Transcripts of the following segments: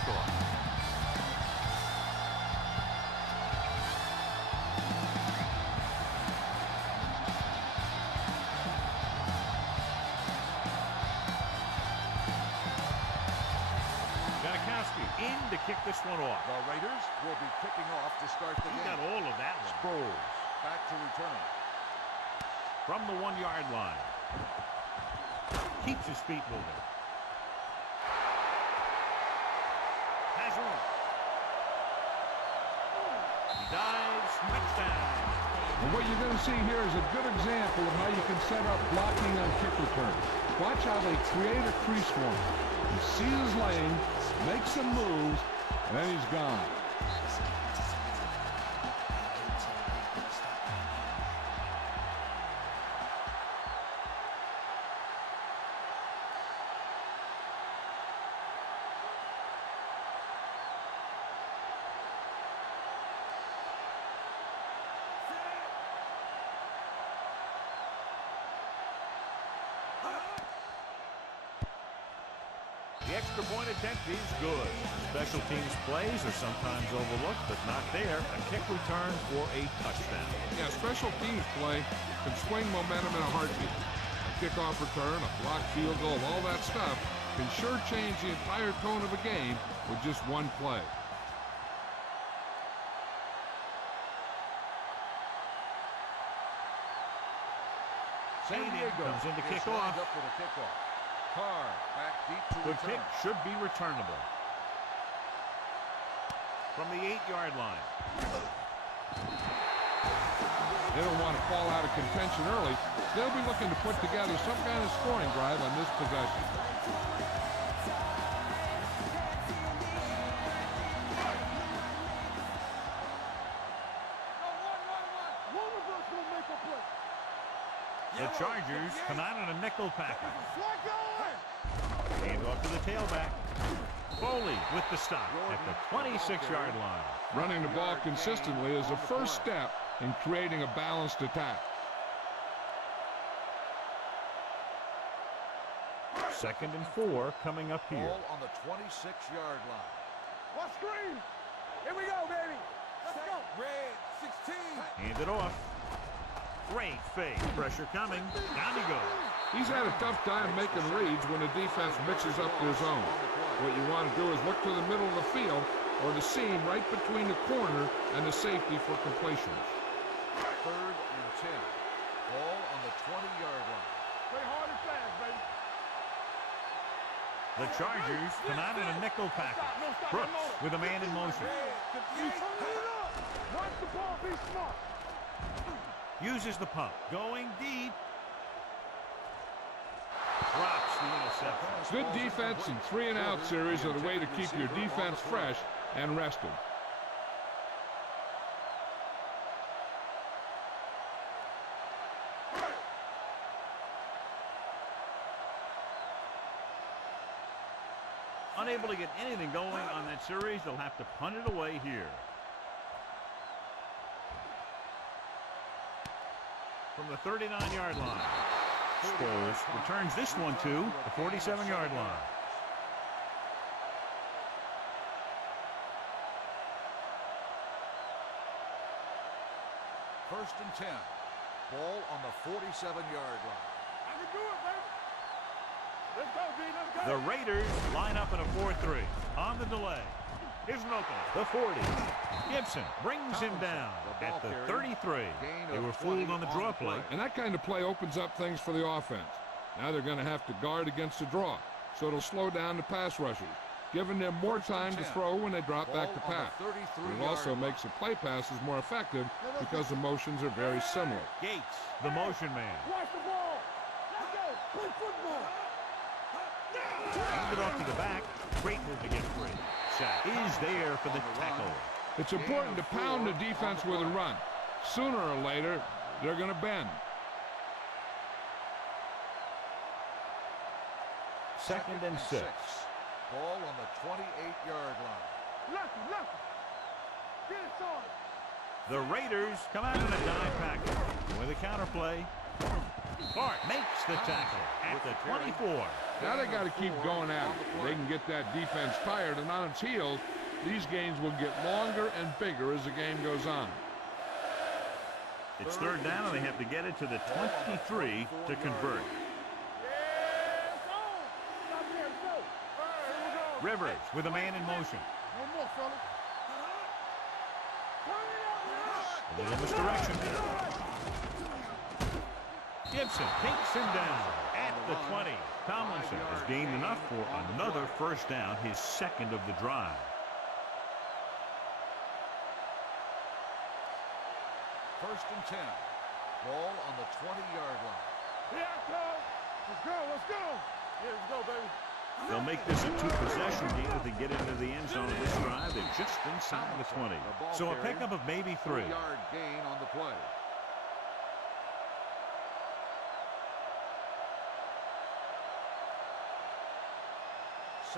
kickoff. In to kick this one off. The Raiders will be kicking off to start the game. Got all of that one. Sproles back to return. From the 1-yard line. Keeps his feet moving. Has one. He dives. Touchdown. And what you're going to see here is a good example of how you can set up blocking on kick return. Watch how they create a crease for him. He sees his lane, makes some moves, and then he's gone. The extra point attempt is good. Special teams plays are sometimes overlooked, but not there. A kick return for a touchdown. Yeah, special teams play can swing momentum in a heartbeat. A kickoff return, a blocked field goal, all that stuff can sure change the entire tone of a game with just one play. San Diego comes in to kick off. Up for the kickoff. Carr back deep to The return. kick should be returnable. From the 8-yard line. They don't want to fall out of contention early. They'll be looking to put together some kind of scoring drive on this possession. The Chargers come out in a nickel package. Hand off to the tailback. Foley with the stop at the 26-yard line. Running the ball consistently is the first step in creating a balanced attack. 2nd and 4 coming up here. Ball on the 26-yard line. What screen? Here we go, baby. Let's go. Red 16. Hand it off. Great fake. Pressure coming. Down he goes. He's had a tough time making reads when the defense mixes up their zone. What you want to do is look to the middle of the field or the seam right between the corner and the safety for completions. 3rd and 10. Ball on the 20-yard line. Play hard and fast, baby. The Chargers come out in a nickel package. Brooks with a man in motion. Watch the ball, be smart. Uses the pump. Going deep. Drops the interception. Good defense and 3-and-out series are the way to keep your defense fresh and rested. Unable to get anything going on that series, they'll have to punt it away here. From the 39-yard line. Sproles returns this one to the 47-yard line. First and 10. Ball on the 47-yard line. I can do it, baby. Let's go, B. Let's go. The Raiders line up in a 4-3. On the delay. Here's an opening. The 40. Gibson brings him down at the 33. They were fooled on the draw play. And that kind of play opens up things for the offense. Now they're going to have to guard against the draw, so it'll slow down the pass rushers, giving them more time to throw when they drop back to pass. It also makes the play passes more effective because the motions are very similar. Gates, the motion man. Watch the ball. Let's go. Play football. Hand it off to the back. Great move to get free. Sack is there for the tackle. It's important to pound the defense with a run. Sooner or later, they're going to bend. 2nd and 6. Ball on the 28-yard line. Lucky. Get it started. The Raiders come out in a dime package with a counter play. Clark makes the tackle at the 24. Now they got to keep going at it. They can get that defense tired and on its heels. These games will get longer and bigger as the game goes on. It's third down, and they have to get it to the 23 to convert. Rivers with a man in motion. A little misdirection. Gibson takes him down at the 20. Tomlinson has gained enough for another first down, his second of the drive. First and 10. Ball on the 20-yard line. Yeah, let's go. Let's go. Yeah, let's go, baby. They'll make this a two-possession game if they get into the end zone of this drive. They're just inside the 20. So a pickup of maybe 3. 3-yard gain on the play.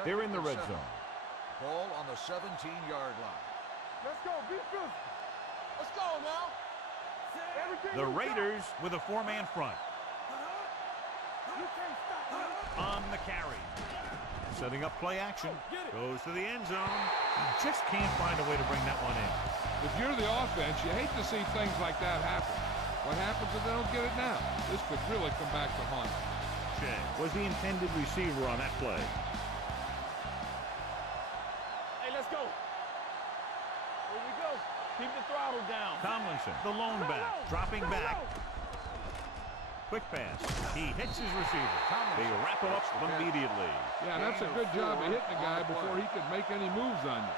They're in the red zone. Ball on the 17-yard line. Let's go. Be physical. Let's go now. The Raiders with a 4-man front. On the carry. Setting up play action. Goes to the end zone. He just can't find a way to bring that one in. If you're the offense, you hate to see things like that happen. What happens if they don't get it now? This could really come back to haunt them. Shea was the intended receiver on that play. Hey, let's go. Here we go. Keep the throttle down. Tomlinson, the lone back, dropping back. Quick pass. He hits his receiver. They wrap him up immediately. Yeah, that's a good job of hitting the guy before he could make any moves on you.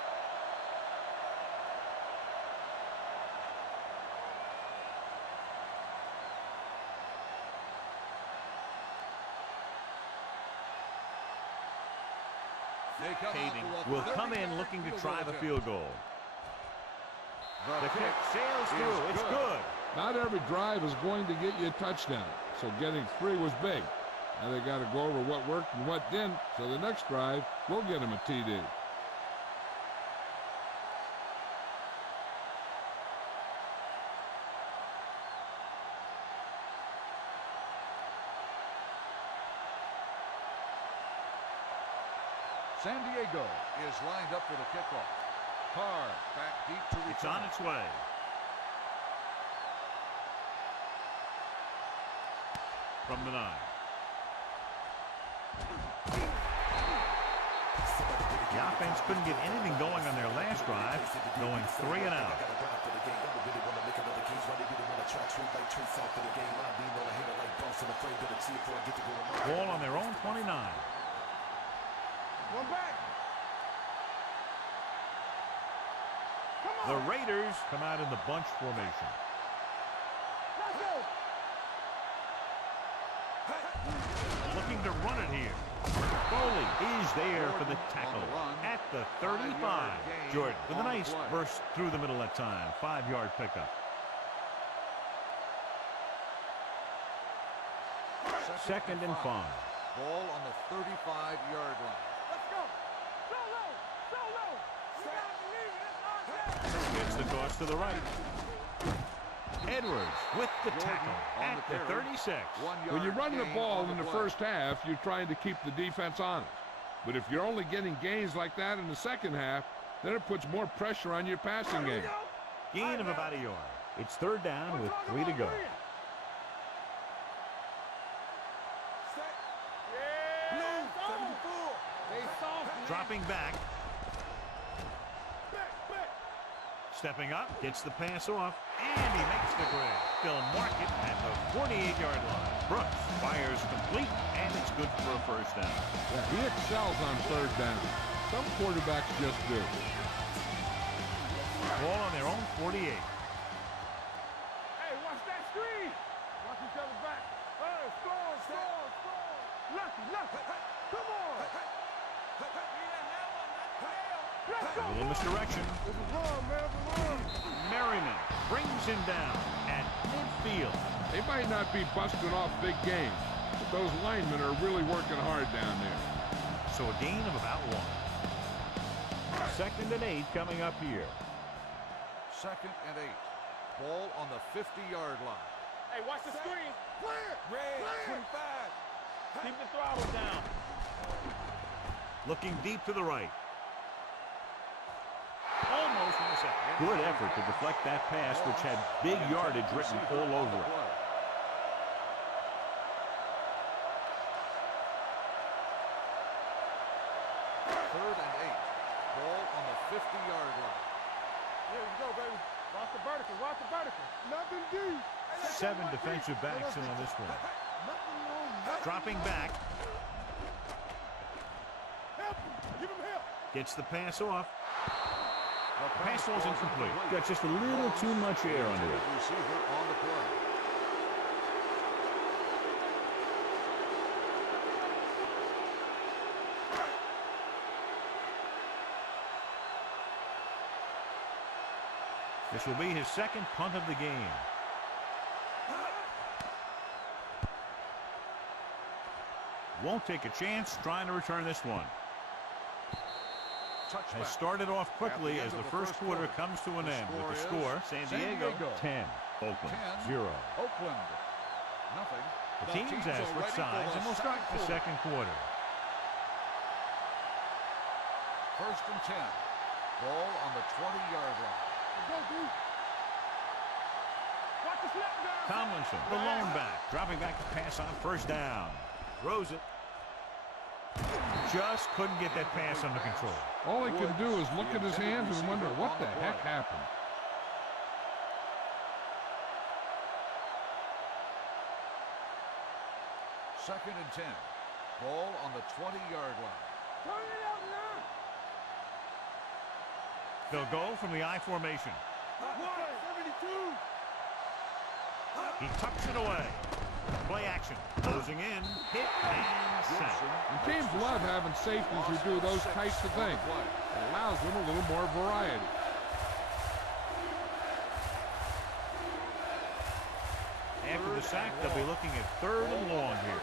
Kading will come in looking to try the field goal. The kick sails through. It's good. Not every drive is going to get you a touchdown, so getting 3 was big. Now they got to go over what worked and what didn't, so the next drive will get them a TD. San Diego is lined up for the kickoff. Carr back deep to return. It's on its way. From the 9. The offense couldn't get anything going on their last drive, going 3 and out. Ball on their own 29. One back. The Raiders come out in the bunch formation. Let's go. Looking to run it here. Foley is there for the tackle at the 35. Jordan with a nice burst through the middle that time. 5-yard pickup. Second and 5. Ball on the 35-yard line. Let's go. Solo. Solo. You gotta believe it. It's our day. Gets the toss to the right. Edwards with the tackle at the 36. When you run the ball in the first half, you're trying to keep the defense honest. But if you're only getting gains like that in the second half, then it puts more pressure on your passing game. Gain of about a yard. It's third down with 3 to go. Dropping back. Stepping up, gets the pass off, and he makes the grab. They'll mark it at the 48-yard line. Brooks fires complete, and it's good for a first down. Yeah, he excels on third down. Some quarterbacks just do. Ball on their own 48. Hey, watch that screen. Watch each other back. Hey, score. Lucky. Come on. A little misdirection. Merriman brings him down at midfield. They might not be busting off big games, but those linemen are really working hard down there. So a gain of about 1. Second and 8 coming up here. Second and 8. Ball on the 50-yard line. Hey, watch the screen. Clear. Red. 25. Keep the throttle down. Looking deep to the right. Almost intercepted. Good effort to deflect that pass, which had big yardage written all over it. Third and 8. Ball on the 50-yard line. Here we go, baby. Watch the vertical. Watch the vertical. Nothing deep. 7 defensive backs in on this one. Dropping back. Help him. Give him help. Gets the pass off. The pass was incomplete. Got just a little too much air under it. Receiver on the play. This will be his second punt of the game. Won't take a chance trying to return this one. Has started off quickly as the first quarter comes to an end with the score San Diego 10, Oakland 0. Oakland nothing. The teams have switched sides and will start the second quarter. First and 10. Ball on the 20-yard line. Go deep. Watch the snap down. Tomlinson, the lone back, dropping back to pass on first down. Throws it. Just couldn't get that pass under control. All he can do is look at his hands and wonder what the heck happened. Second and 10. Ball on the 20-yard line. Turn it up now. They'll go from the I formation. 72. He tucks it away. Play action. Closing in. Hit and sack. And teams love having safeties who do those types of things. It allows them a little more variety. After the sack, they'll be looking at third and long here.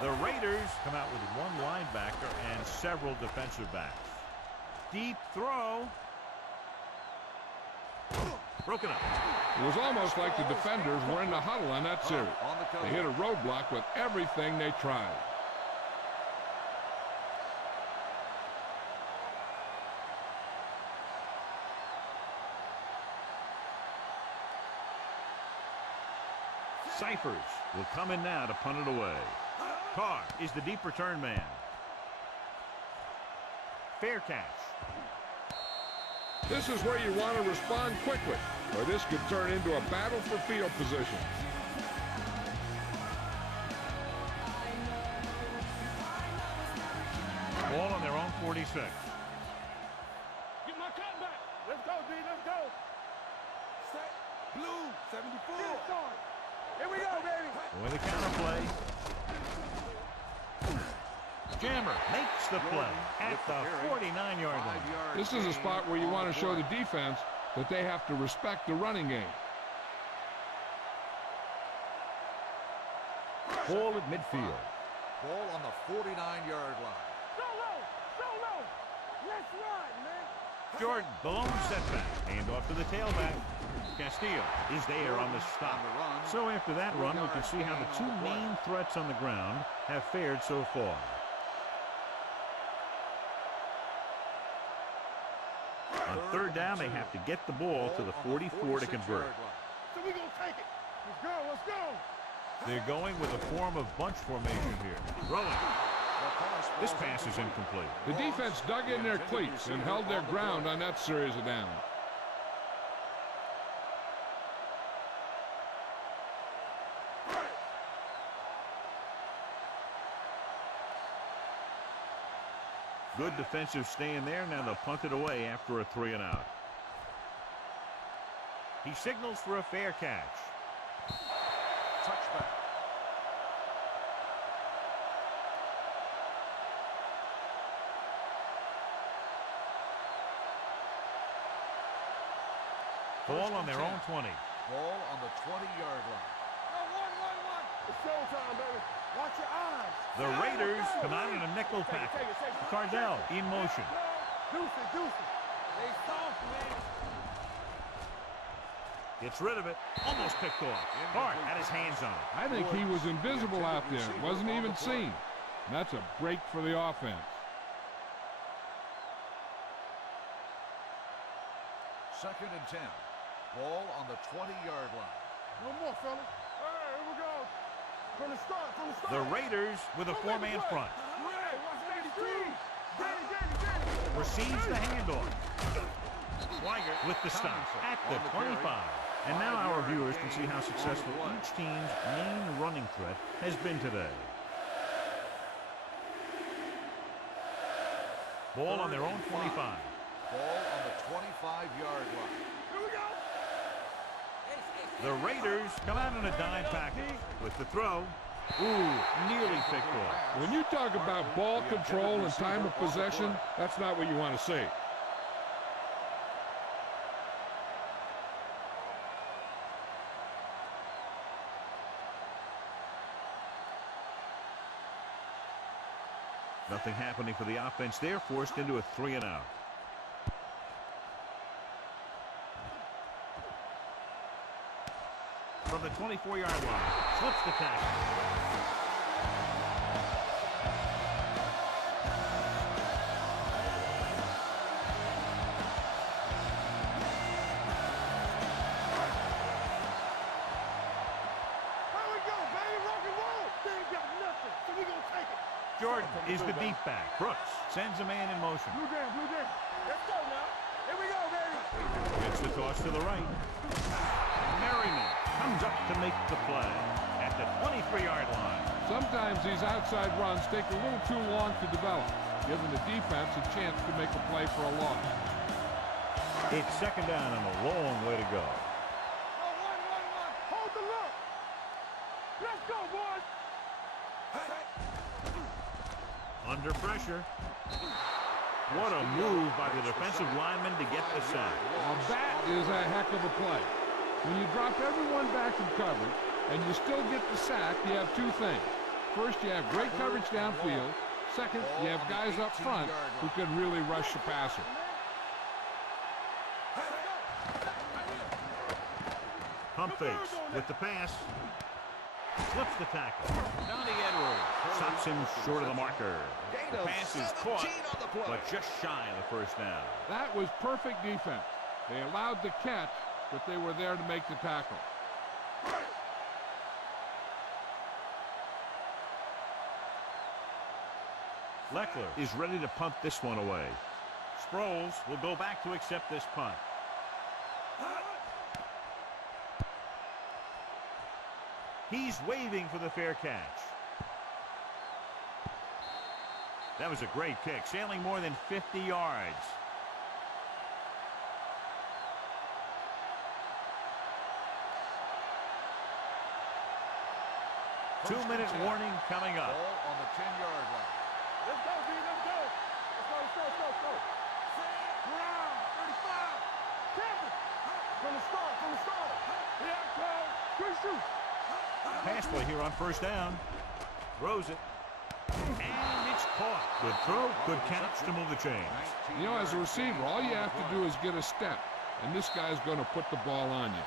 The Raiders come out with one linebacker and several defensive backs. Deep throw. Broken up. It was almost like the defenders were in the huddle on that series. They hit a roadblock with everything they tried. Cyphers will come in now to punt it away. Carr is the deep return man. Fair catch. This is where you want to respond quickly, or this could turn into a battle for field position. Ball on their own 46. Get my cut back. Let's go, D. Let's go. Set. Blue. 74. Here we go, baby. With the counter play. Jammer makes the play at the 49-yard line. This is a spot where you want to show the defense that they have to respect the running game. Ball at midfield. Ball on the 49-yard line. Solo. Let's run, man. Jordan, the lone setback. Hand off to the tailback. Castillo is there on the stop. So after that run, we can see how the two main threats on the ground have fared so far. On third down, they have to get the ball to the 44 to convert. So we gonna take it. Let's go. They're going with a form of bunch formation here. Throwing. This pass is incomplete. The defense dug in their cleats and held their ground on that series of downs. Good defensive stand there. Now they'll punt it away after a 3-and-out. He signals for a fair catch. Touchback. Ball on their own 20. Ball on the 20-yard line. One. It's showtime, baby. Watch your eyes. The Raiders come out in a nickel package. Cardell in motion. Juicy. They soft, man. Gets rid of it. Almost picked off. Hart had his hands on it. I think he was invisible out there. Wasn't even seen. And that's a break for the offense. Second and 10. Ball on the 20-yard line. No more, fellas. All right, here we go. From the start, from the start. The Raiders with a four-man front. Receives the handoff. Swigert with the stop at the 25. And now our viewers can see how successful each team's main running threat has been today. Ball on their own 25. Ball on the 25-yard line. Here we go. The Raiders come out in a dime package with the throw. Ooh, nearly picked off. When you talk about ball control and time of possession, that's not what you want to see. Nothing happening for the offense there, forced into a 3-and-out. From the 24-yard line, slips the tackle. Here we go, baby. Rock and roll. They ain't got nothing, so we gonna take it. Jordan is the deep back. Brooks sends a man in motion. Blue down, blue down. Let's go now. Here we go, baby. Gets the toss to the right. Merriman comes up to make the play at the 23-yard line. Sometimes these outside runs take a little too long to develop, giving the defense a chance to make a play for a loss. It's second down and a long way to go. One. Hold the look. Let's go, boys. Under pressure. What a move by the defensive lineman to get the sack. Now that is a heck of a play. When you drop everyone back in coverage and you still get the sack, you have two things. First, you have great coverage downfield. Second, you have guys up front who can really rush the passer. Pump fakes with the pass. Slips the tackle. Donnie Edwards stops him short of the marker. The pass is caught, but just shy of the first down. That was perfect defense. They allowed the catch, but they were there to make the tackle. Leckler is ready to punt this one away. Sproles will go back to accept this punt. He's waving for the fair catch. That was a great kick, sailing more than 50 yards. Two-minute warning coming up. Ball on the 10-yard line. Let's go, D. Let's go. Let's go. Brown, 35. Campbell. From the start. Here I come. Good shoot. Pass play here on first down. Throws it. And it's caught. Good throw, good catch to move the chains. You know, as a receiver, all you have to do is get a step, and this guy's going to put the ball on you.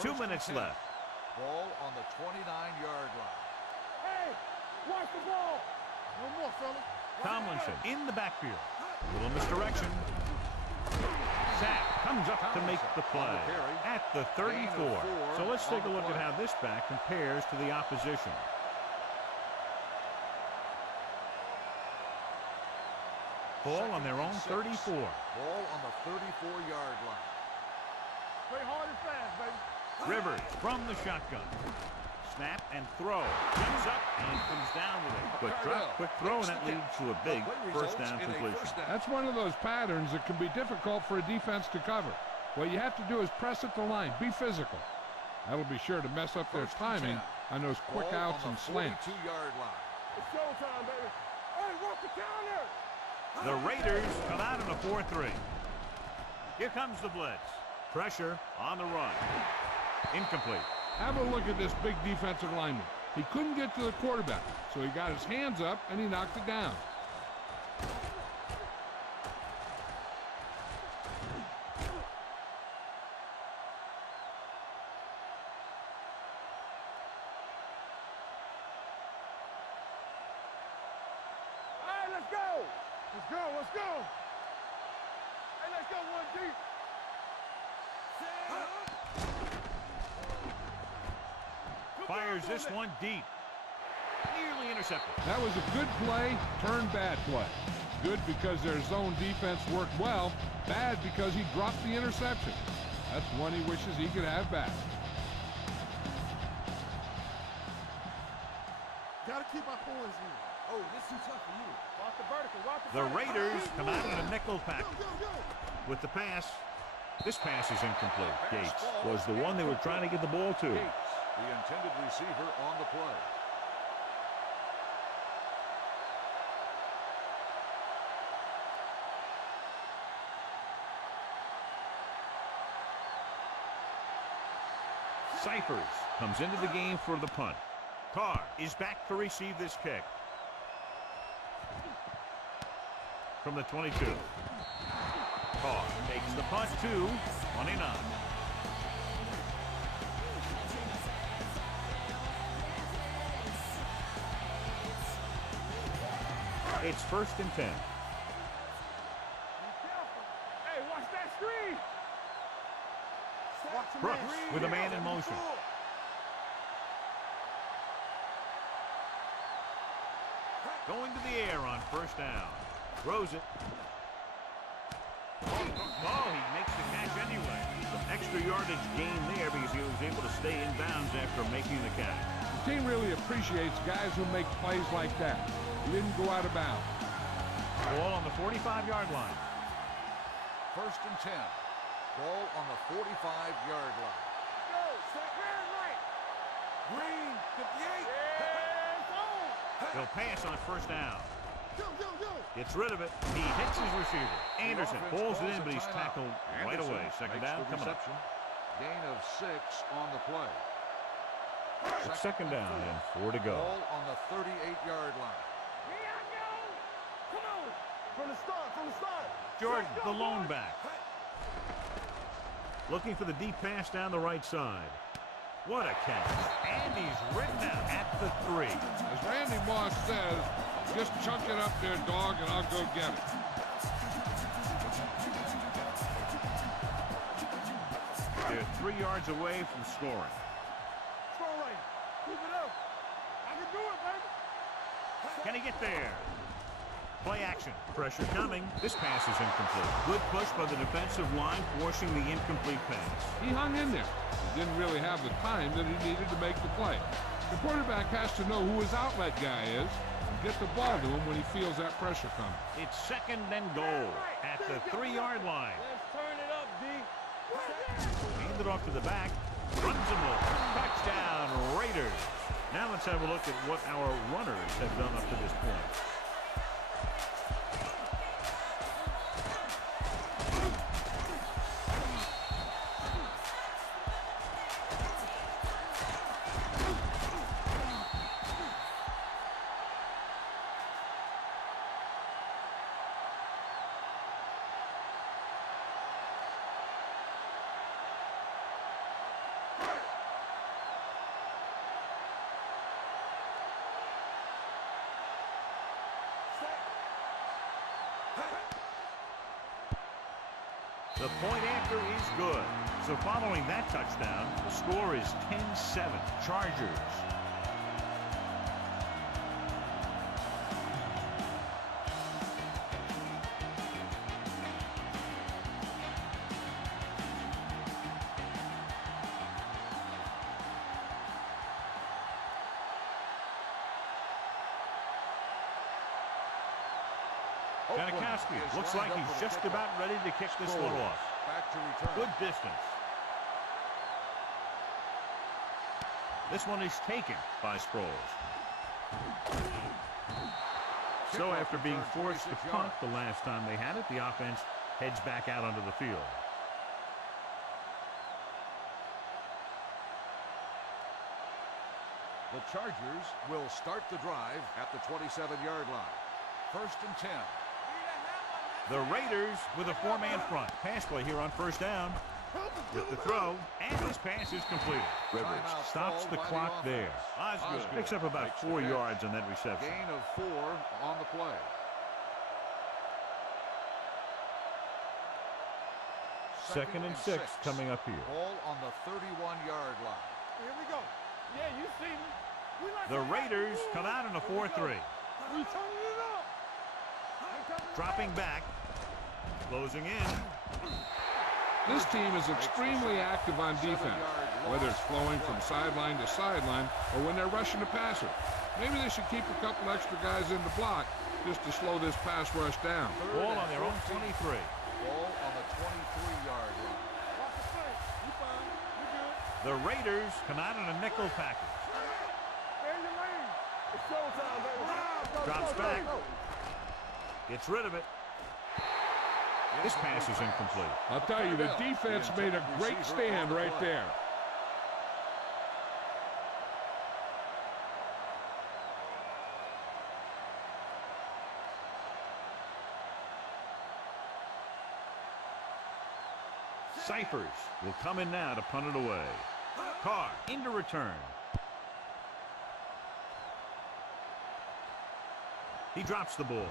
Two minutes left. Ball on the 29-yard line. Hey, watch the ball. No more, fellas. Tomlinson in the backfield. Little misdirection. Sack comes up to make the play at the 34. So let's take a look at how this back compares to the opposition. Ball on their own 34. Ball on the 34-yard line. Play hard and fast, baby. Rivers from the shotgun. Snap and throw. Comes up and comes down with it. Quick drop, quick throw, and that leads to a big first down completion. That's one of those patterns that can be difficult for a defense to cover. What you have to do is press at the line, be physical. That'll be sure to mess up their timing on those quick outs and slants. 42-yard line. It's showtime, baby. Hey, walk the counter. The Raiders come out in a 4-3. Here comes the blitz. Pressure on the run. Incomplete. Have a look at this big defensive lineman. He couldn't get to the quarterback, so he got his hands up and he knocked it down. Let's go. Hey, let's go one deep. Fires this one deep. Nearly intercepted. That was a good play, turned bad play. Good because their zone defense worked well. Bad because he dropped the interception. That's one he wishes he could have back. Gotta keep our poise in. Oh, this is tough for you. Watch the vertical. Watch The Raiders come out in a nickel package. With the pass, this pass is incomplete. Gates was the one they were trying to get the ball to. Gates, the intended receiver on the play. Cyphers comes into the game for the punt. Carr is back to receive this kick. From the 22. Carr takes the punt to 29. It's 1st and 10. Be careful. Hey, watch that screen. Brooks with a man in motion. Going to the air on 1st down. Throws it. Oh, he makes the catch anyway. Some extra yardage gain there because he was able to stay in bounds after making the catch. The team really appreciates guys who make plays like that. He didn't go out of bounds. Ball on the 45-yard line. 1st and 10. Ball on the 45-yard line. Go, set hand right. Green, 58. He'll pass on 1st down. Go. Gets rid of it. He hits his receiver. Anderson pulls it in, but he's tackled right away. 2nd down coming up. Gain of 6 on the play. It's 2nd down and 4 to go. Ball on the 38-yard line. Here I go. Come on. From the start. Jordan, the lone back. Looking for the deep pass down the right side. What a catch. And he's written out at the 3. As Randy Moss says, just chunk it up there, dog, and I'll go get it. They're 3 yards away from scoring. Throw right. Keep it up. I can do it, baby. Can he get there? Play action. Pressure coming. This pass is incomplete. Good push by the defensive line, forcing the incomplete pass. He hung in there. He didn't really have the time that he needed to make the play. The quarterback has to know who his outlet guy is and get the ball to him when he feels that pressure coming. It's 2nd and goal at the 3-yard line. Let's turn it up, D. Hand it off to the back. Runs him over. Touchdown, Raiders. Now let's have a look at what our runners have done up to this point. The point after is good. So following that touchdown, the score is 10-7. Chargers. Janikowski looks like he's just about ready to kick this one off. Back to return. Good distance. This one is taken by Sproles. So after being forced to punt the last time they had it, the offense heads back out onto the field. The Chargers will start the drive at the 27-yard line. 1st and 10. The Raiders with a 4-man front. Pass play here on 1st down. With the throw, and this pass is completed. Rivers stops the clock there. Osgood picks up about 4 yards on that reception. Gain of 4 on the play. 2nd and 6 coming up here. Ball on the 31-yard line. Here we go. Yeah, you see me. The Raiders come out in a 4-3. We turning it up. Dropping back. Closing in. This team is extremely active on defense, whether it's flowing from sideline to sideline or when they're rushing the passer. Maybe they should keep a couple extra guys in the block just to slow this pass rush down. Ball on their own 23. Ball on the 23-yard line. Watch the play. You fine. You good. The Raiders come out in a nickel package. Stay in your lane. It's showtime, baby. Drops back. Gets rid of it. This pass is incomplete. I'll tell you, the defense made a great stand right there. Cyphers will come in now to punt it away. Carr into return. He drops the ball.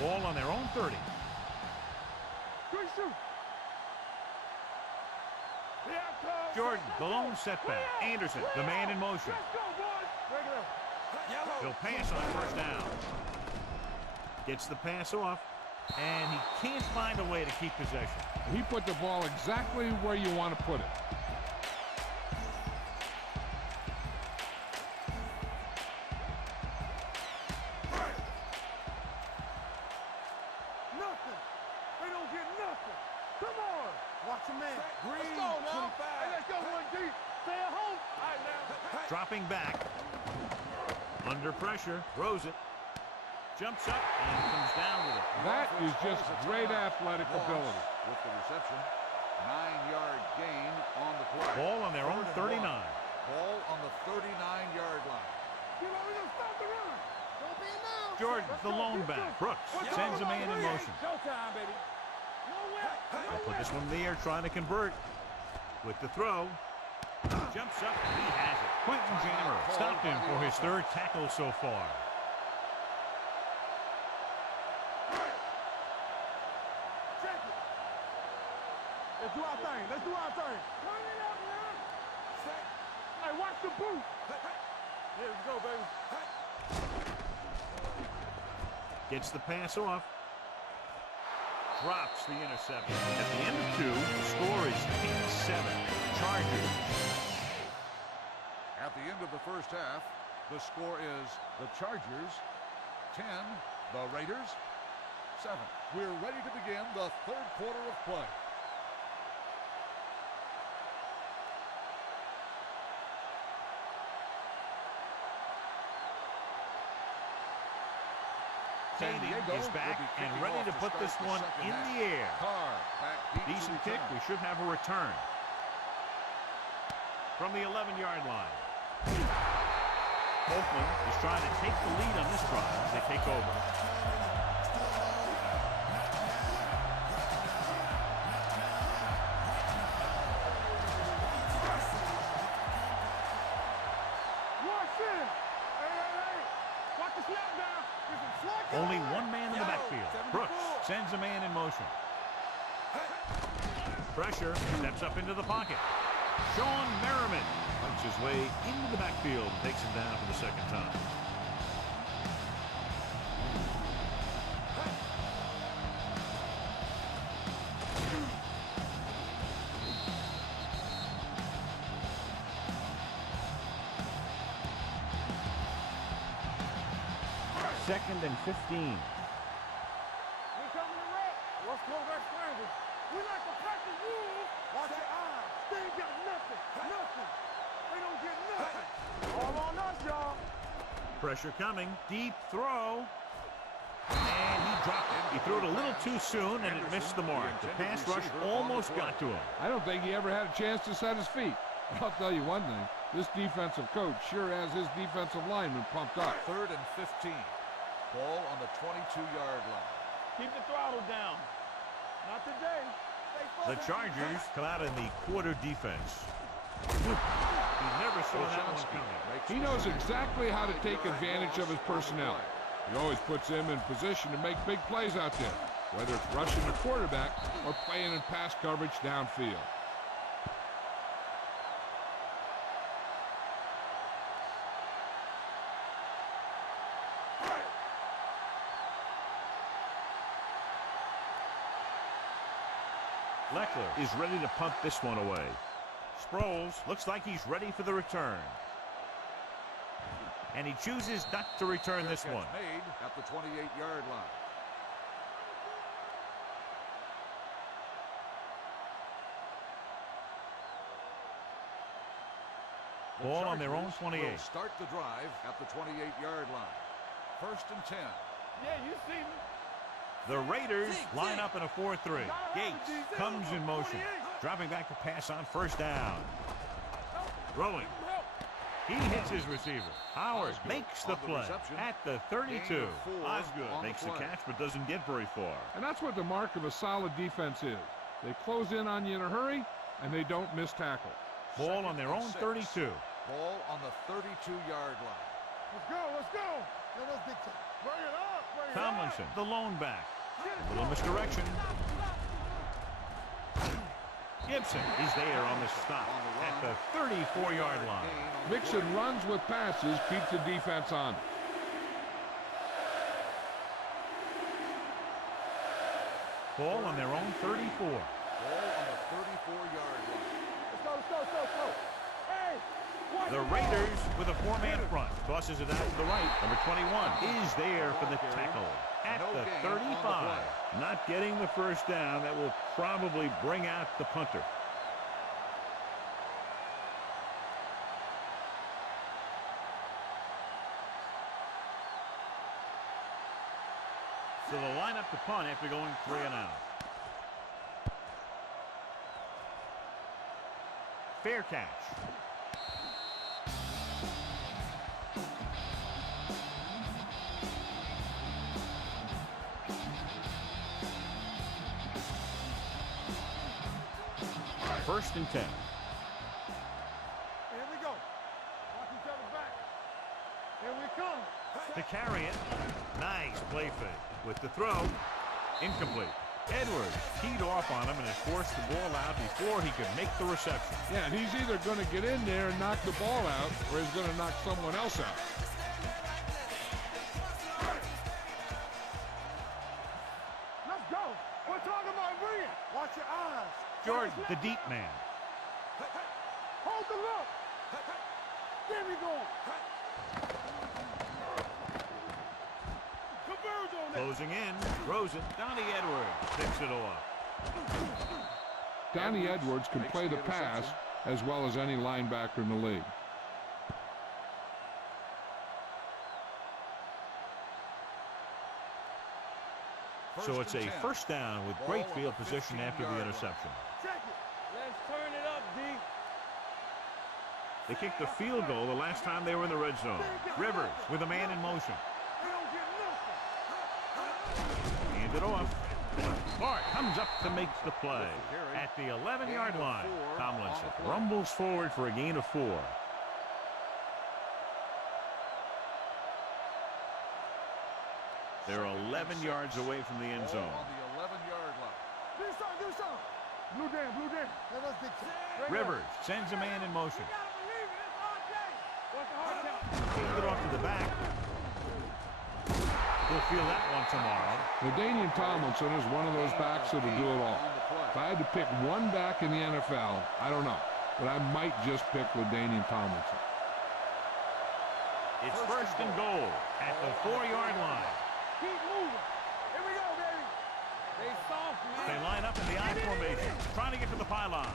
Ball on their own 30. Good shoot. Jordan, the lone setback. Anderson, the man in motion. Let's go, boys. Regular. He'll pass on 1st down. Gets the pass off, and he can't find a way to keep possession. He put the ball exactly where you want to put it. Nothing. They don't get nothing. Come on. Watch a man. Green. Let's go now. Hey, let's go one deep. Stay at home. All right, now. Dropping back. Under pressure. Throws it. Jumps up and comes down with it. That is just great athletic ability. With the reception. 9-yard gain on the play. Ball on their own 39. Ball on the 39-yard line. You know, we're going to stop the run. Don't be now. Jordan, the lone back. Brooks sends a man in motion. Showtime, baby. They'll put this one in the air trying to convert. With the throw. Jumps up and he has it. Quentin Jammer stopped him for his 3rd tackle so far. Let's do our thing. Let's do our thing. Turn it up now. Hey, watch the boot. Here we go, baby. Gets the pass off. Drops the interception. At the end of 2, the score is 10-7. Chargers. At the end of the first half, the score is the Chargers 10, the Raiders 7. We're ready to begin the 3rd quarter of play. Diego is back and ready to put this one in the air. Carr back deep. Decent kick. We should have a return. From the 11-yard line. Oakland is trying to take the lead on this drive. They take over. Only one man in the backfield. Brooks sends a man in motion. Pressure, steps up into the pocket. Sean Merriman works his way into the backfield and takes him down for the 2nd time. Second and 15. We coming to wreck. Let's go back scramble. We like to practice rules. Watch your eyes. They ain't got nothing. Nothing. They don't get nothing. All on us, y'all. Pressure coming. Deep throw. And he dropped it. He threw it a little too soon, and it missed the mark. The pass rush almost got to him. I don't think he ever had a chance to set his feet. I'll tell you one thing. This defensive coach sure has his defensive lineman pumped up. 3rd and 15. Ball on the 22-yard line. Keep the throttle down. Not today. The Chargers come out in the quarter defense. He never saw that one coming. He knows exactly how to take advantage of his personnel. He always puts him in position to make big plays out there, whether it's rushing the quarterback or playing in pass coverage downfield. Leckler is ready to punt this one away. Sproles looks like he's ready for the return. And he chooses not to return this one. Made at the 28-yard line. Ball on their own 28. Start the drive at the 28-yard line. 1st and 10. Yeah, you see me. The Raiders line up in a 4-3. Gates comes in motion. Dropping back to pass on 1st down. Throwing. He hits his receiver. Howard makes the play at the 32. Osgood makes the catch but doesn't get very far. And that's what the mark of a solid defense is. They close in on you in a hurry, and they don't miss tackle. Ball on their own 32. Ball on the 32-yard line. Let's go, let's go. Bring it up, bring it Tomlinson, up. the lone back. A little misdirection. Gibson is there on the stop at the 34-yard line. Mixon runs with passes, keeps the defense on. Ball on their own 34. Ball on the 34-yard line. Let's go, let's go, let's go, let's go. Hey, watch The Raiders with a 4-man front. Tosses it out to the right. Number 21 is there for the tackle at the 35. Not getting the first down. That will probably bring out the punter. So the line up to punt after going 3 and out. Fair catch. First and 10. Here we go. Watch each other back. Here we come. To carry it. Nice play fake. With the throw, incomplete. Edwards teed off on him and has forced the ball out before he could make the reception. Yeah, and he's either going to get in there and knock the ball out, or he's going to knock someone else out. Let's go. We're talking about brilliant. Watch your eyes. Jordan, the deep man. Hold the look. There we go. Converge on that. Closing in, throws it. Donnie Edwards picks it off. Donnie Edwards can play the pass as well as any linebacker in the league. So it's a first down with great field position after the interception. Check it. Let's turn it up, D. They kicked a field goal the last time they were in the red zone. Rivers with a man in motion. We don't get nothing. Hand it off. Clark comes up to make the play at the 11-yard line. Tomlinson rumbles forward for a gain of 4. They're 11 yards away from the end zone. On the 11-yard line. Do something, do something. Blue down, blue down. Let us get to Rivers sends a man in motion. What's the hard count? Hand it off to the back. We'll feel that one tomorrow. LaDainian Tomlinson is one of those backs that'll do it all. If I had to pick one back in the NFL, I don't know, but I might just pick LaDainian Tomlinson. It's first and goal at the 4-yard line. Keep moving. Here we go, baby. They soft, man. They line up in the I formation, trying to get to the pylon.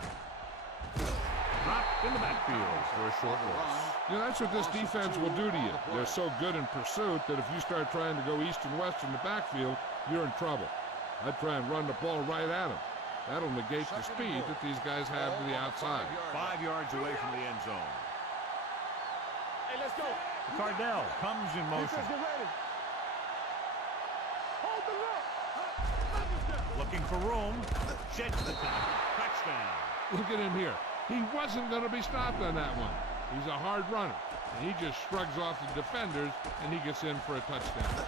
dropped in the backfield for a short loss. You know, that's what this defense will do to you. They're so good in pursuit that if you start trying to go east and west in the backfield, you're in trouble. I'd try and run the ball right at them. That'll negate the speed that these guys have to the outside. 5 yards away from the end zone. Hey, let's go. Cardell comes in motion. Get ready. Hold the look. Looking for room. Sheds the tackle. Touchdown. Look at him here. He wasn't going to be stopped on that one. He's a hard runner, and he just shrugs off the defenders, and he gets in for a touchdown.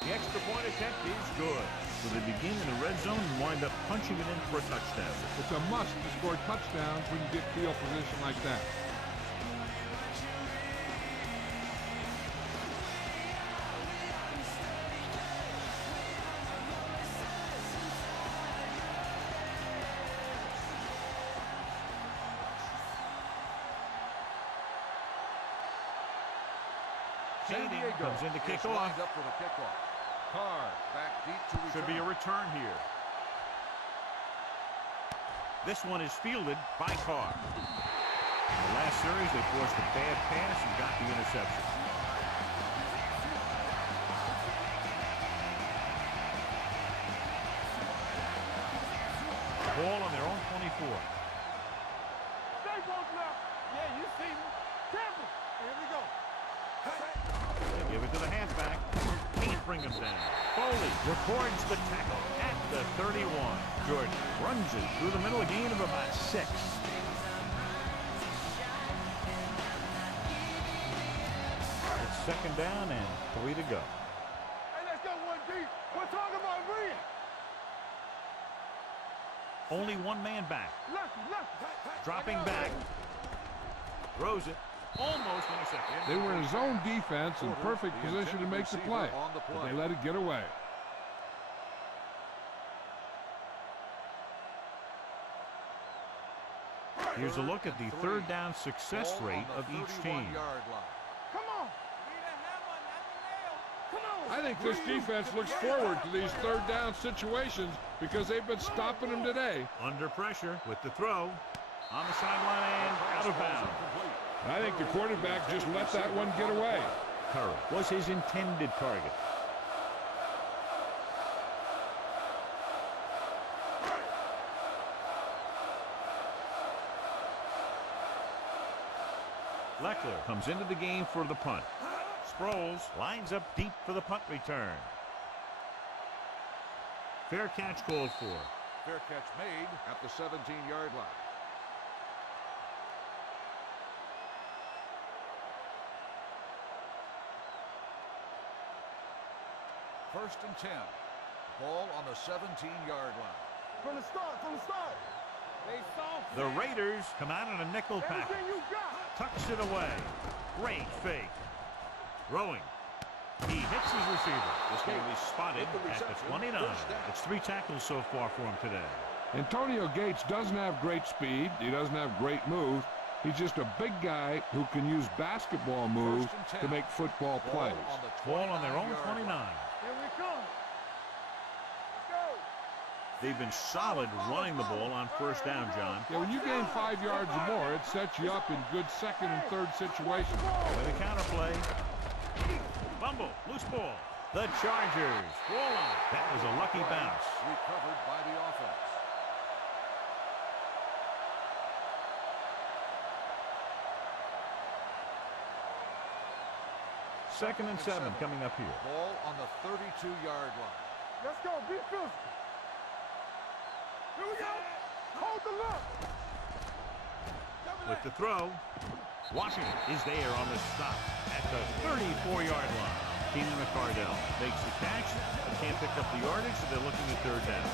The extra point attempt is good. So they begin in the red zone and wind up punching it in for a touchdown. It's a must to score touchdowns when you get field position like that. San Diego comes in to kick off. Lined up for the kickoff. Carr back deep to return. Should be a return here. This one is fielded by Carr. In the last series, they forced a bad pass and got the interception. Ball on their own 24. Stay both left. Yeah, you see me. Campbell. Here we go. They give it to the halfback. Can't bring him down. Foley records the tackle at the 31. Jordan runs it through the middle, a gain of about 6. It's second down and 3 to go. Hey, let's go one deep. We're talking about me. Only one man back. Left. Dropping back. Throws it. Almost intercepted. They were in zone defense in perfect position to make the play, but they let it get away. Here's a look at the third down success rate of each team. Come on. I think this defense looks forward to these third down situations because they've been stopping them today. Under pressure with the throw. On the sideline and out of bounds. I think the quarterback just let that one get away. Curry was his intended target. Leckler comes into the game for the punt. Sproles lines up deep for the punt return. Fair catch called for. Fair catch made at the 17-yard line. First and 10. Ball on the 17-yard line. From the start. They soft. The Raiders come out in a nickel package. Everything you got. Tucks it away. Great fake. Throwing. He hits his receiver. This one will be spotted at the 29. It's 3 tackles so far for him today. Antonio Gates doesn't have great speed. He doesn't have great moves. He's just a big guy who can use basketball moves to make football plays. Ball on their own 29. Here we come. Let's go. They've been solid running the ball on first down, John. Yeah, when you gain 5 yards or more, it sets you up in good second and third situations. With a counterplay. Fumble. Loose ball. The Chargers. Ball on. That was a lucky bounce. Recovered by the offense. Second and 7 coming up here. Ball on the 32-yard line. Let's go. Be physical. Here we go. Hold the look. With the throw, Washington is there on the stop at the 34-yard line. Keenan McCardell makes the catch, but can't pick up the yardage, so they're looking at third down.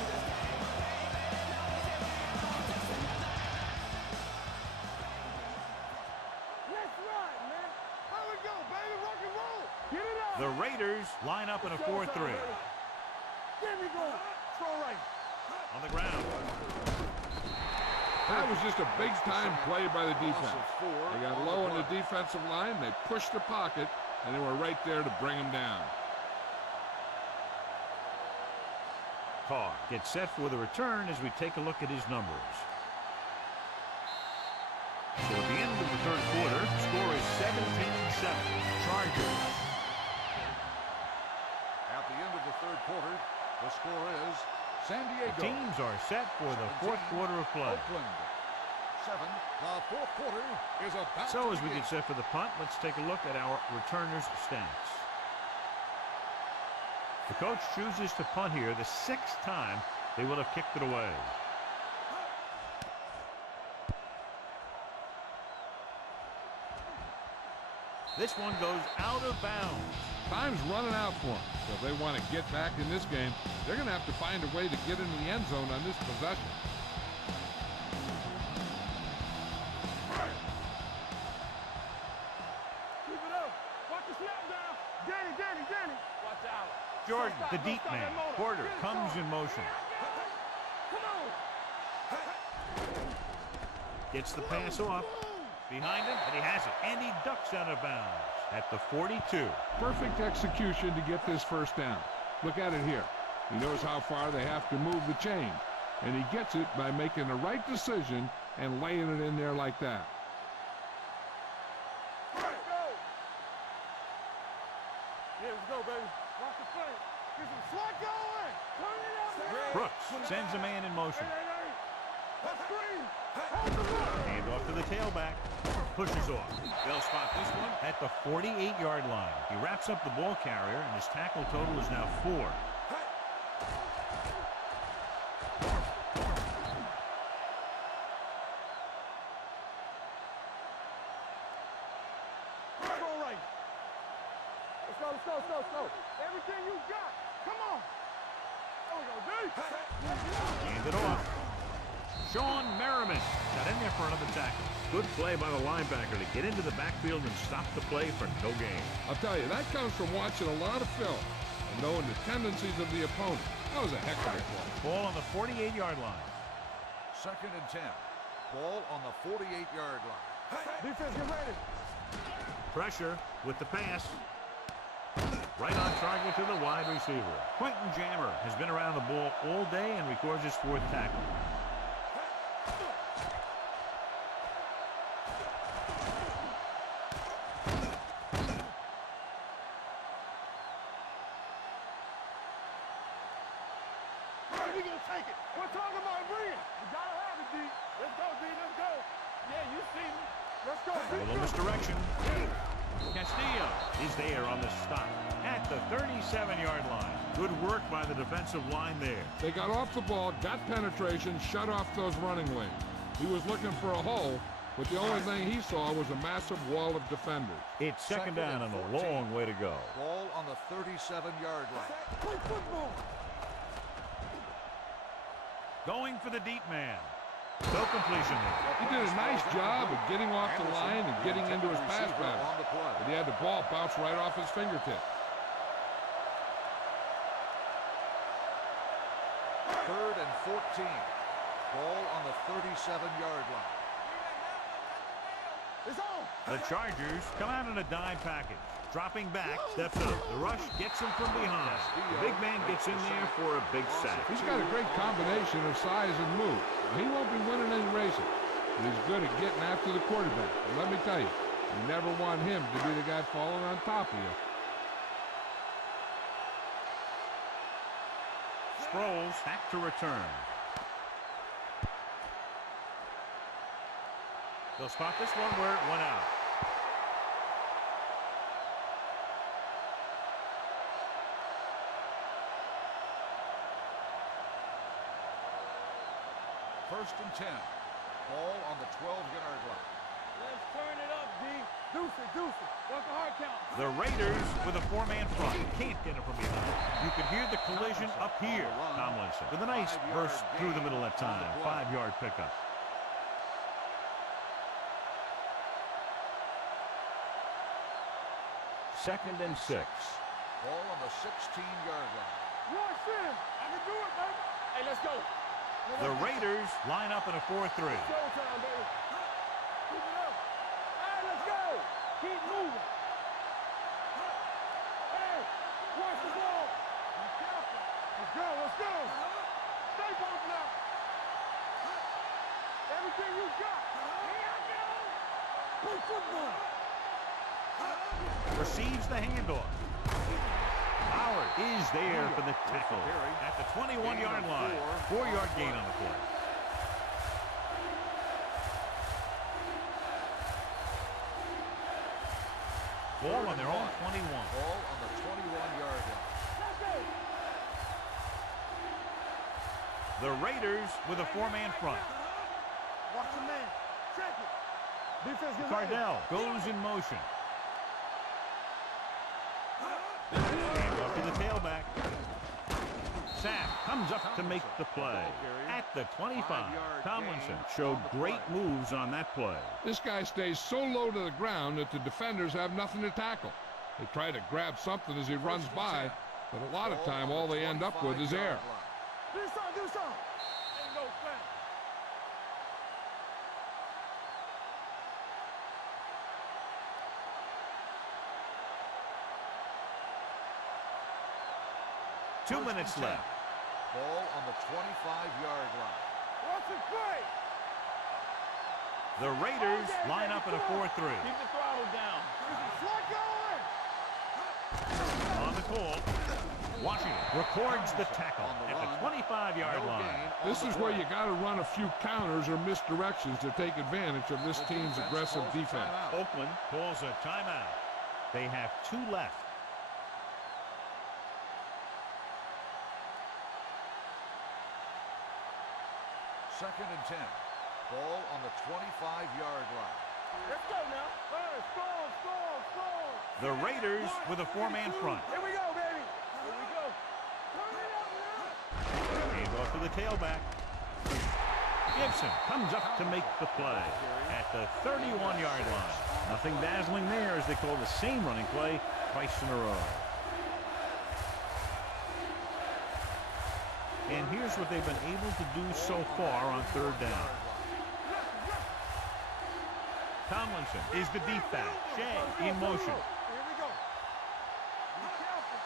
Let's run, man. How we go, baby? Rock and roll. Get it out. The Raiders line up in a 4-3. There we go. Throw right. On the ground. That was just a big-time play by the defense. They got low on the defensive line, they pushed the pocket, and they were right there to bring him down. Carr gets set for the return as we take a look at his numbers. So at the end of the third quarter, the score is 17-7. Chargers. At the end of the third quarter, the score is San Diego. The teams are set for the fourth quarter of play. Oakland 7. The fourth quarter is about So to as we begin. get set for the punt, let's take a look at our returners' stats. The coach chooses to punt here the 6th time they will have kicked it away. This one goes out of bounds. Time's running out for them. So if they want to get back in this game, they're going to have to find a way to get into the end zone on this possession. Keep it up. Watch the snap down. Danny. Watch out. Jordan, the deep man. Porter comes in motion. Come on. Gets the pass off. Behind him, and he has it. And he ducks out of bounds at the 42. Perfect execution to get this first down. Look at it here. He knows how far they have to move the chain, and he gets it by making the right decision and laying it in there like that. Let's go. Yeah, let's go, baby. Watch the play. Get some slack going. Turn it up, man. Brooks sends a man in motion. Hey. Let's screen. Hold the line. Hand off to the tailback. Pushes off. They'll spot this one at the 48-yard line. He wraps up the ball carrier, and his tackle total is now 4. Go right. Let's go. Everything you got. Come on. There we go, D. Hand it off. Sean Merriman got in there for another tackle. Good play by the linebacker to get into the backfield and stop the play for no gain. I'll tell you, that comes from watching a lot of film and knowing the tendencies of the opponent. That was a heck of a play. Ball on the 48-yard line. 2nd and 10. Ball on the 48-yard line. Defense, get ready. Pressure with the pass. Right on target to the wide receiver. Quentin Jammer has been around the ball all day and records his 4th tackle. We gonna take it. We're talking about bring it. You gotta have it, D. Let's go, D. Let's go. Yeah, you see me. Let's go, D. A little misdirection. Castillo is there on the stop at the 37-yard line. Good work by the defensive line there. They got off the ball, got penetration, shut off those running lanes. He was looking for a hole, but the only thing he saw was a massive wall of defenders. It's second down and a long way to go. Ball on the 37-yard line. Play football. Going for the deep man. No completion there. He did a nice job of getting off the line and getting into his pass pattern, but he had the ball bounce right off his fingertips. 3rd and 14. Ball on the 37-yard line. It's on. The Chargers come out in a dime package. Dropping back, steps up. The rush gets him from behind. The big man gets in there for a big sack. He's got a great combination of size and move. He won't be winning any races, but he's good at getting after the quarterback. And let me tell you, you never want him to be the guy falling on top of you. Sproles back to return. They'll spot this one where it went out. First and 10. Ball on the 12-yard line. Let's turn it up, D. Deuce it. What's the hard count? The Raiders with a four-man front. Can't get it from behind. You could hear the collision up here. Tomlinson with a nice burst through the middle that time. 5-yard pickup. Second and 6. Ball on the 16-yard line. Rush in. I can do it, baby. Hey, let's go. The Raiders line up in a 4-3. Showtime, baby. Keep it up. Hey, let's go. Keep moving. Hey, watch the ball. Be careful. Let's go. Stay focused now. Everything you got. Here I go. Play football. Receives the handoff. Howard is there for the tackle at the 21-yard line. 4-yard gain on the play. Ball on their own 21. Ball on the 21-yard line. The Raiders with a four-man front. Watch the man. Check it. Defense gets Cardell goes in motion. And up to the tailback. Sam comes up to make the play. At the 25, Tomlinson showed great moves on that play. This guy stays so low to the ground that the defenders have nothing to tackle. They try to grab something as he runs by, but a lot of time all they end up with is air. Do something. Ain't no plan. Two minutes left. Ball on the 25-yard line. Watch it play. The Raiders line up in a 4-3. Keep the throttle down. On the call, Washington records the tackle at the 25-yard line. This is where you got to run a few counters or misdirections to take advantage of this team's aggressive defense. Oakland calls a timeout. They have 2 left. Second and 10. Ball on the 25-yard line. Let's go now. Score. The Raiders with a four-man front. Here we go, baby. Here we go. Turn it up now. Hands off to the tailback. Gibson comes up to make the play at the 31-yard line. Nothing dazzling there as they call the same running play twice in a row. And here's what they've been able to do so far on third down. Tomlinson is the deep back. Shea in motion. Here we go. Be careful.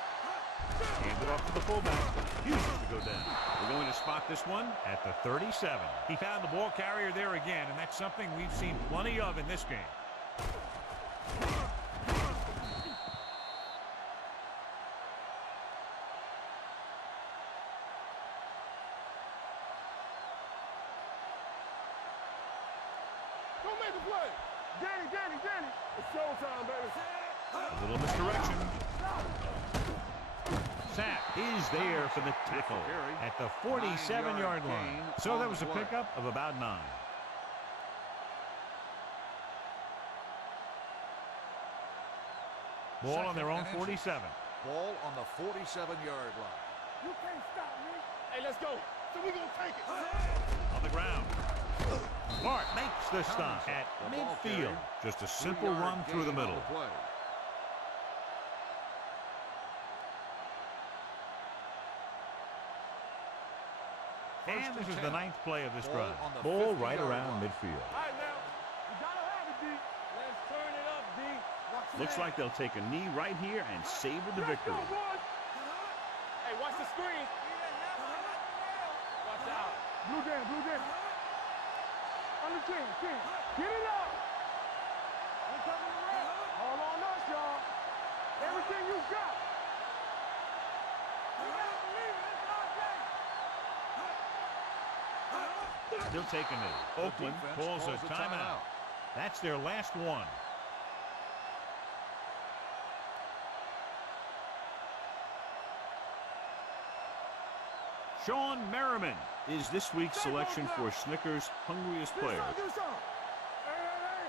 Hands it off to the fullback. Refuses to go down. We're going to spot this one at the 37. He found the ball carrier there again, and that's something we've seen plenty of in this game. Go make the play. Danny. It's showtime, baby. A little misdirection. Sapp is there for the tackle at the 47-yard line. So that was a pickup of about 9. Ball on their own 47. Ball on the 47-yard line. You can't stop me. Hey, let's go. So we're going to take it. On the ground. Bart makes the stop at midfield. Just a simple run through the middle. And this is the 9th play of this drive. Ball right around midfield. All right, now. You got to have it, D. Let's turn it up, D. Looks like they'll take a knee right here and savor the victory. Hey, watch the screen. Watch out. Blue down. On the 10. Get it up. We're coming around. All on us, y'all. Everything you got. They'll take a knee. Oakland calls a timeout. That's their last one. Sean Merriman is this week's selection for Snickers' hungriest player. Do something. Hey.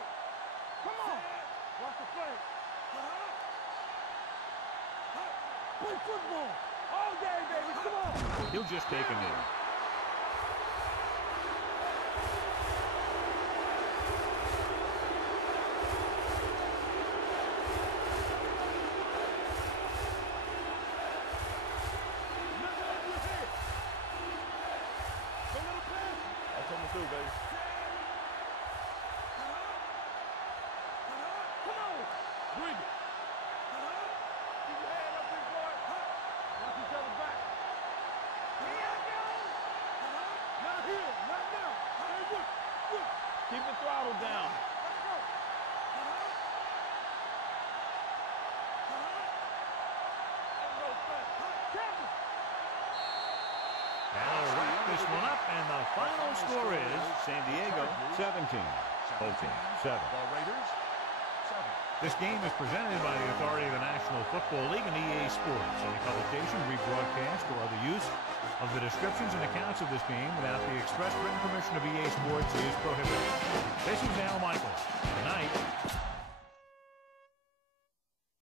football. All day, baby. Come on. He'll just take a knee. Too, baby. Come on. Bring it. Keep your hand up, big boy. Watch each other back. Here I go. Not here. Not now. Hey, good. Good. Keep the throttle down. Let's go. Let's go, fast. Captain. That'll wrap this one up, and the final score is San Diego 17, Oakland 7. The Raiders 7. This game is presented by the authority of the National Football League and EA Sports. Any publication, rebroadcast, or other use of the descriptions and accounts of this game without the express written permission of EA Sports is prohibited. This is Al Michaels. Good night.